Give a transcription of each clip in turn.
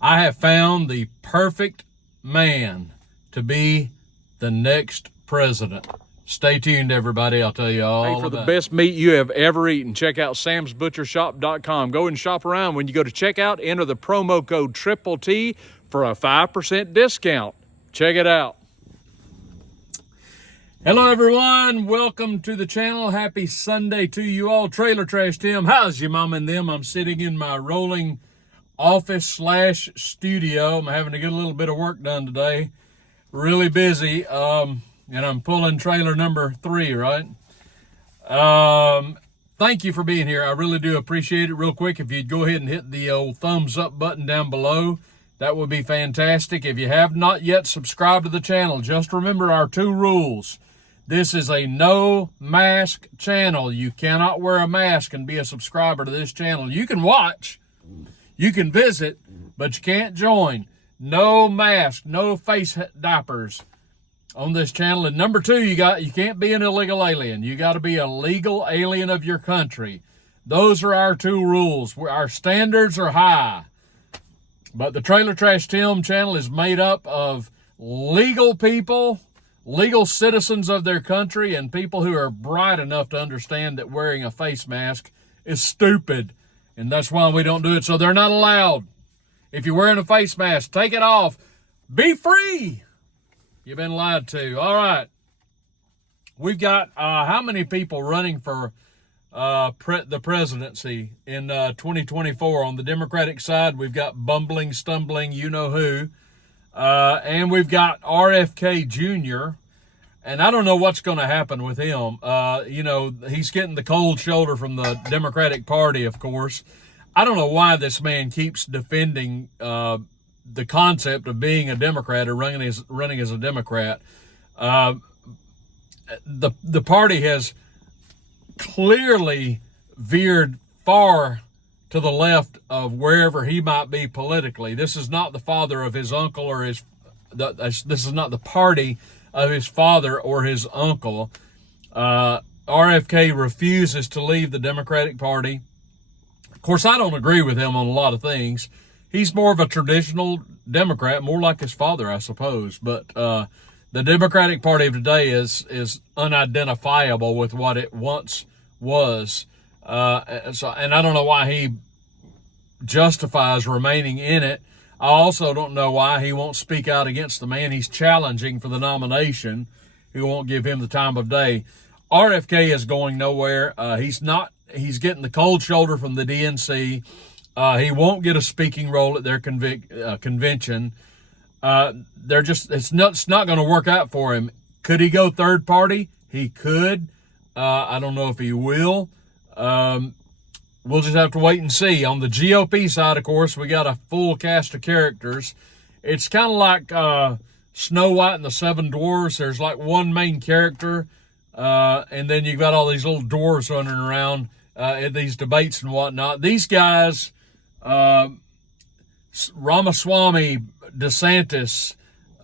I have found the perfect man to be the next president. Stay tuned, everybody. I'll tell you all about it. Hey, for the best meat you have ever eaten, check out samsbutchershop.com. Go and shop around. When you go to checkout, enter the promo code Triple T for a 5% discount. Check it out. Hello, everyone. Welcome to the channel. Happy Sunday to you all. Trailer Trash Tim. How's your mom and them? I'm sitting in my rolling office/studio. I'm having to get a little bit of work done today. Really busy. And I'm pulling trailer number 3, right? Thank you for being here. I really do appreciate it. Real quick, if you'd go ahead and hit the old thumbs up button down below, that would be fantastic. If you have not yet subscribed to the channel, just remember our 2 rules. This is a no mask channel. You cannot wear a mask and be a subscriber to this channel. You can watch, you can visit, but you can't join. No mask, no face diapers on this channel. And number 2, you can't be an illegal alien. You got to be a legal alien of your country. Those are our 2 rules. Our standards are high. But the Trailer Trash Tim channel is made up of legal people, legal citizens of their country, and people who are bright enough to understand that wearing a face mask is stupid. And that's why we don't do it. So they're not allowed. If you're wearing a face mask, take it off. Be free. You've been lied to. All right. We've got how many people running for the presidency in 2024? On the Democratic side, we've got bumbling, stumbling, you-know-who. And we've got RFK Jr., and I don't know what's going to happen with him. He's getting the cold shoulder from the Democratic Party, of course. I don't know why this man keeps defending the concept of being a Democrat or running as a Democrat. The party has clearly veered far to the left of wherever he might be politically. This is not the father of his uncle or this is not the party of his father or his uncle. RFK refuses to leave the Democratic Party. Of course, I don't agree with him on a lot of things. He's more of a traditional Democrat, more like his father, I suppose. But the Democratic Party of today is unidentifiable with what it once was. And I don't know why he justifies remaining in it. I also don't know why he won't speak out against the man he's challenging for the nomination, who won't give him the time of day. RFK is going nowhere. He's getting the cold shoulder from the DNC. He won't get a speaking role at their convention. It's not going to work out for him. Could he go third party? He could. I don't know if he will. We'll just have to wait and see. On the GOP side, of course, we got a full cast of characters. It's kind of like Snow White and the 7 Dwarfs. There's like one main character, and then you've got all these little dwarves running around at these debates and whatnot. These guys, Ramaswamy, DeSantis,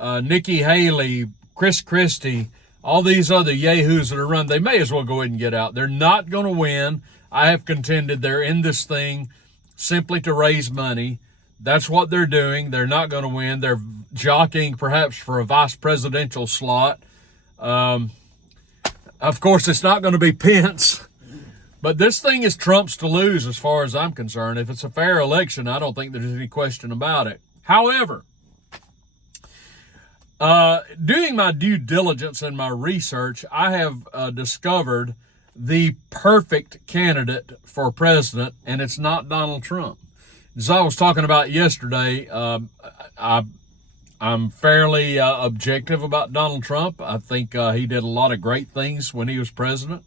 Nikki Haley, Chris Christie, all these other yahoos that are run, they may as well go ahead and get out. They're not going to win. I have contended they're in this thing simply to raise money. That's what they're doing. They're not going to win. They're jockeying perhaps for a vice presidential slot. Of course, it's not going to be Pence. But this thing is Trump's to lose as far as I'm concerned. If it's a fair election, I don't think there's any question about it. However, doing my due diligence and my research, I have discovered the perfect candidate for president, and it's not Donald Trump. As I was talking about yesterday, I'm fairly objective about Donald Trump. I think he did a lot of great things when he was president.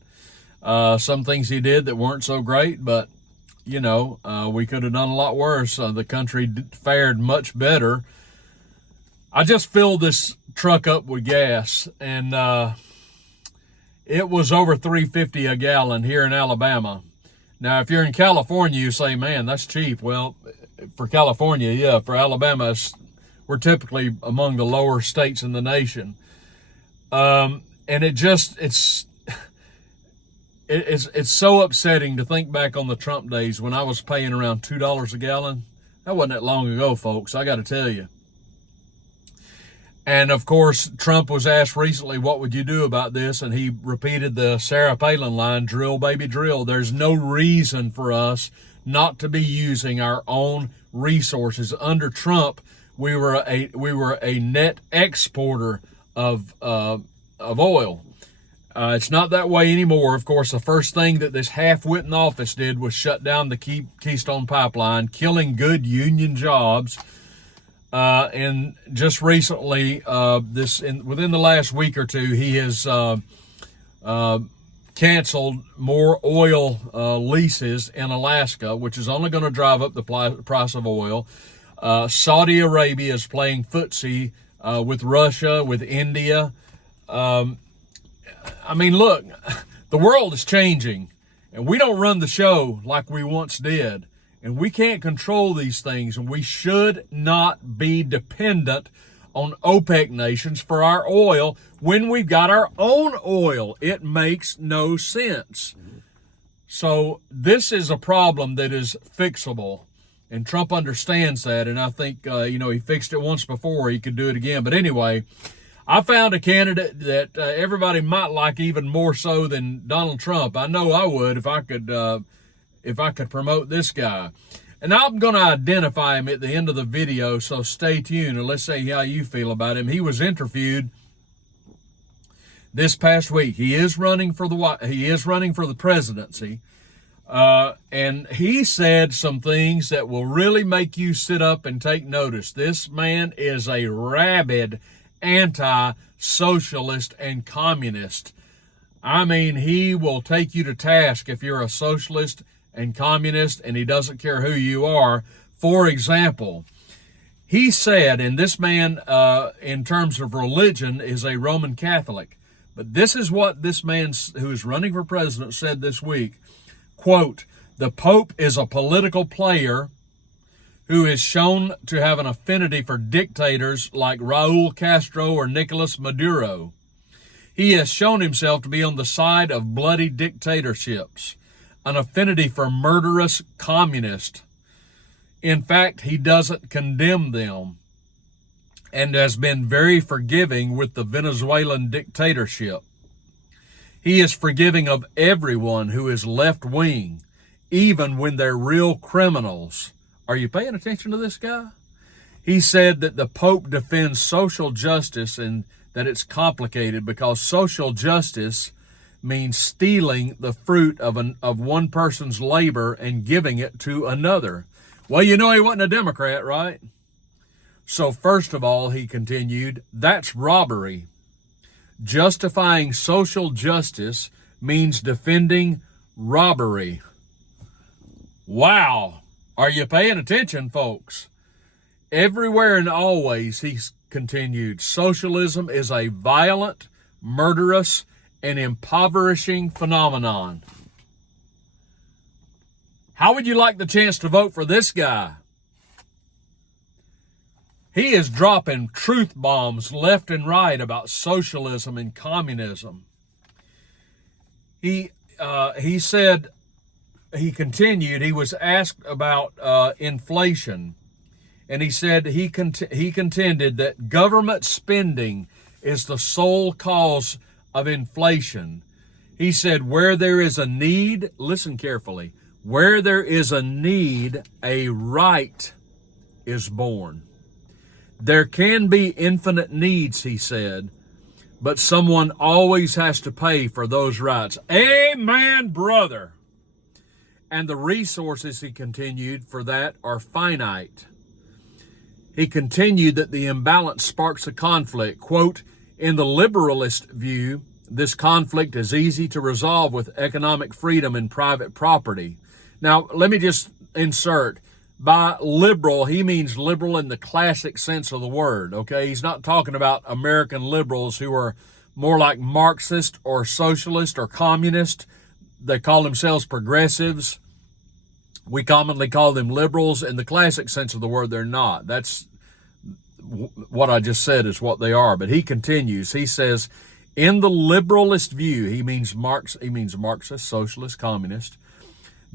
Some things he did that weren't so great, but, we could have done a lot worse. The country fared much better. I just filled this truck up with gas, and it was over $3.50 a gallon here in Alabama. Now, if you're in California, you say, man, that's cheap. Well, for California, yeah. For Alabama, we're typically among the lower states in the nation. And it's so upsetting to think back on the Trump days when I was paying around $2 a gallon. That wasn't that long ago, folks, I got to tell you. And, of course, Trump was asked recently, what would you do about this? And he repeated the Sarah Palin line, drill, baby, drill. There's no reason for us not to be using our own resources. Under Trump, we were a net exporter of oil. It's not that way anymore. Of course, the first thing that this half-wit in office did was shut down the Keystone Pipeline, killing good union jobs. And just recently, within the last week or two, he has canceled more oil leases in Alaska, which is only going to drive up the price of oil. Saudi Arabia is playing footsie with Russia, with India. I mean, look, the world is changing, and we don't run the show like we once did. And we can't control these things, and we should not be dependent on OPEC nations for our oil when we've got our own oil. It makes no sense. So this is a problem that is fixable, and Trump understands that, and I think, he fixed it once before. He could do it again. But anyway, I found a candidate that everybody might like even more so than Donald Trump. I know I would if I could promote this guy. And I'm going to identify him at the end of the video, so stay tuned and let's see how you feel about him. He was interviewed this past week. He is running for the presidency. And he said some things that will really make you sit up and take notice. This man is a rabid anti-socialist and communist. I mean, he will take you to task if you're a socialist and communist, and he doesn't care who you are. For example, he said, and this man, in terms of religion, is a Roman Catholic, but this is what this man who is running for president said this week, quote, "The Pope is a political player who is shown to have an affinity for dictators like Raul Castro or Nicolas Maduro. He has shown himself to be on the side of bloody dictatorships, an affinity for murderous communists. In fact, he doesn't condemn them and has been very forgiving with the Venezuelan dictatorship. He is forgiving of everyone who is left-wing, even when they're real criminals." Are you paying attention to this guy? He said that the Pope defends social justice and that it's complicated because social justice means stealing the fruit of one person's labor and giving it to another. Well, he wasn't a Democrat, right? So first of all, he continued, that's robbery. Justifying social justice means defending robbery. Wow. Are you paying attention, folks? Everywhere and always, he continued, socialism is a violent, murderous, and impoverishing phenomenon. How would you like the chance to vote for this guy? He is dropping truth bombs left and right about socialism and communism. He said, he continued, he was asked about inflation, and he said he contended that government spending is the sole cause of inflation. He said, where there is a need, listen carefully, where there is a need, a right is born. There can be infinite needs, he said, but someone always has to pay for those rights. Amen, brother. And the resources, he continued, for that are finite. He continued that the imbalance sparks a conflict. Quote, in the liberalist view, this conflict is easy to resolve with economic freedom and private property. Now, let me just insert. By liberal, he means liberal in the classic sense of the word, okay? He's not talking about American liberals who are more like Marxist or socialist or communist. They call themselves progressives. We commonly call them liberals. In the classic sense of the word, they're not. That's what I just said is what they are. But he continues. He says, in the liberalist view, he means Marxist, socialist, communist.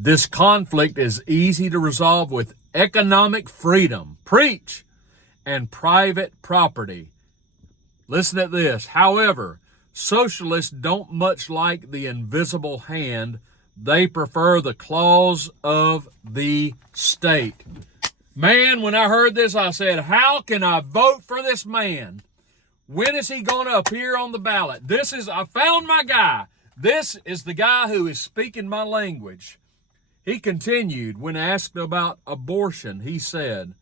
This conflict is easy to resolve with economic freedom, preach, and private property. Listen to this. However, socialists don't much like the invisible hand. They prefer the claws of the state. Man, when I heard this, I said, how can I vote for this man? When is he going to appear on the ballot? I found my guy. This is the guy who is speaking my language. He continued, when asked about abortion, he said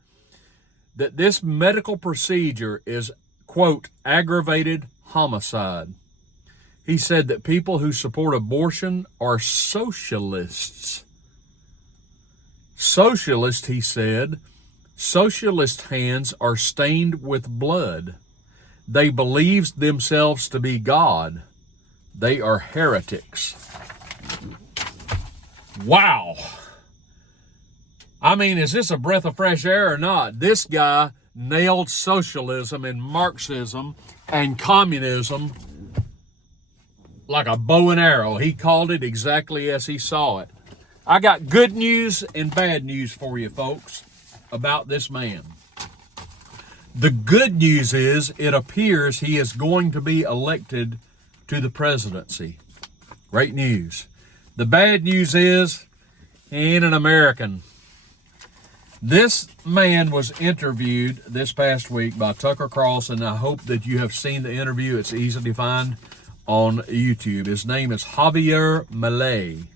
that this medical procedure is, quote, aggravated homicide. He said that people who support abortion are socialists. Socialist, he said, socialist hands are stained with blood. They believe themselves to be God. They are heretics. Wow. I mean, is this a breath of fresh air or not? This guy nailed socialism and Marxism and communism like a bow and arrow. He called it exactly as he saw it. I got good news and bad news for you folks about this man. The good news is it appears he is going to be elected to the presidency. Great news. The bad news is he ain't an American. This man was interviewed this past week by Tucker Carlson. I hope that you have seen the interview. It's easy to find on YouTube. His name is Javier Milei,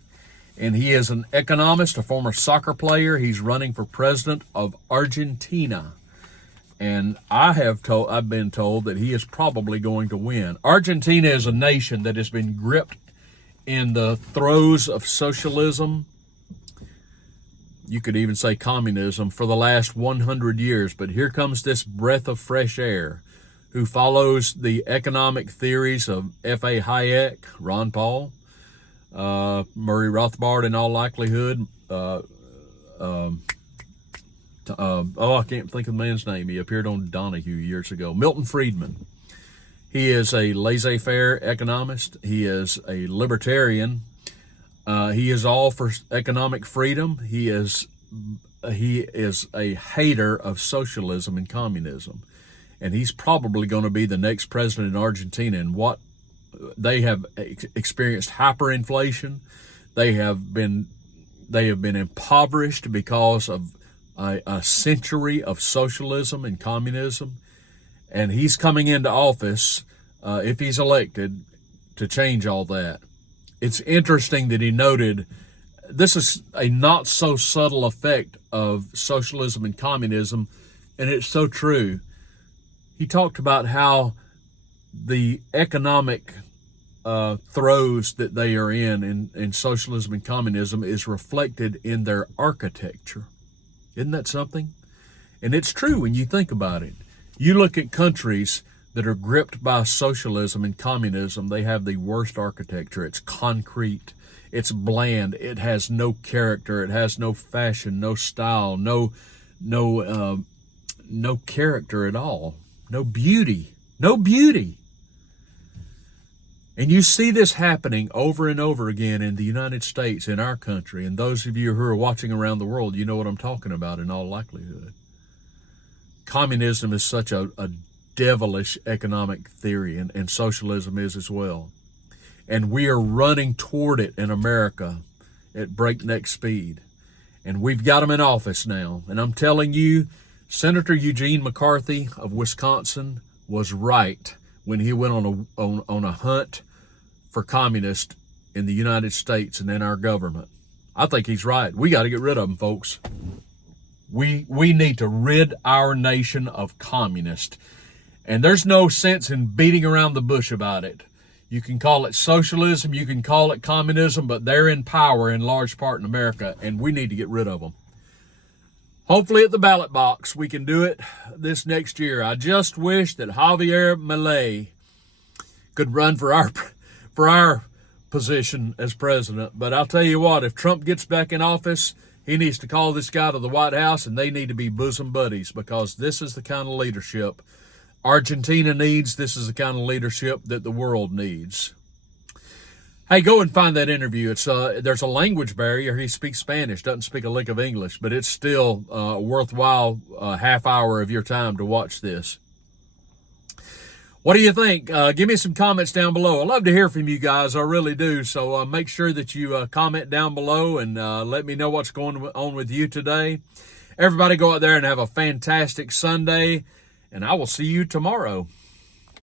and he is an economist, a former soccer player. He's running for president of Argentina. And I've been told that he is probably going to win. Argentina is a nation that has been gripped in the throes of socialism. You could even say communism for the last 100 years. But here comes this breath of fresh air who follows the economic theories of F.A. Hayek, Ron Paul, Murray Rothbard in all likelihood, I can't think of the man's name. He appeared on Donahue years ago. Milton Friedman. He is a laissez-faire economist. He is a libertarian. He is all for economic freedom. He is a hater of socialism and communism. And he's probably going to be the next president in Argentina. And what they have experienced hyperinflation. They have been impoverished because of a century of socialism and communism, and he's coming into office, if he's elected, to change all that. It's interesting that he noted this is a not so subtle effect of socialism and communism, and it's so true. He talked about how the economic throes that they are in socialism and communism is reflected in their architecture. Isn't that something? And it's true when you think about it. You look at countries that are gripped by socialism and communism, they have the worst architecture. It's concrete. It's bland. It has no character. It has no fashion, no style, no character at all. No beauty. No beauty. And you see this happening over and over again in the United States, in our country. And those of you who are watching around the world, you know what I'm talking about in all likelihood. Communism is such a devilish economic theory, and socialism is as well. And we are running toward it in America at breakneck speed. And we've got them in office now. And I'm telling you, Senator Eugene McCarthy of Wisconsin was right when he went on a hunt for communists in the United States and in our government. I think he's right. We got to get rid of them, folks. We need to rid our nation of communists. And there's no sense in beating around the bush about it. You can call it socialism, you can call it communism, but they're in power in large part in America, and we need to get rid of them. Hopefully at the ballot box, we can do it this next year. I just wish that Javier Milei could run for our position as president. But I'll tell you what, if Trump gets back in office, he needs to call this guy to the White House, and they need to be bosom buddies, because this is the kind of leadership Argentina needs. This is the kind of leadership that the world needs. Hey, go and find that interview. It's there's a language barrier. He speaks Spanish, doesn't speak a lick of English, but it's still worthwhile half hour of your time to watch this. What do you think? Give me some comments down below. I love to hear from you guys. I really do. So make sure that you comment down below and let me know what's going on with you today. Everybody go out there and have a fantastic Sunday, and I will see you tomorrow.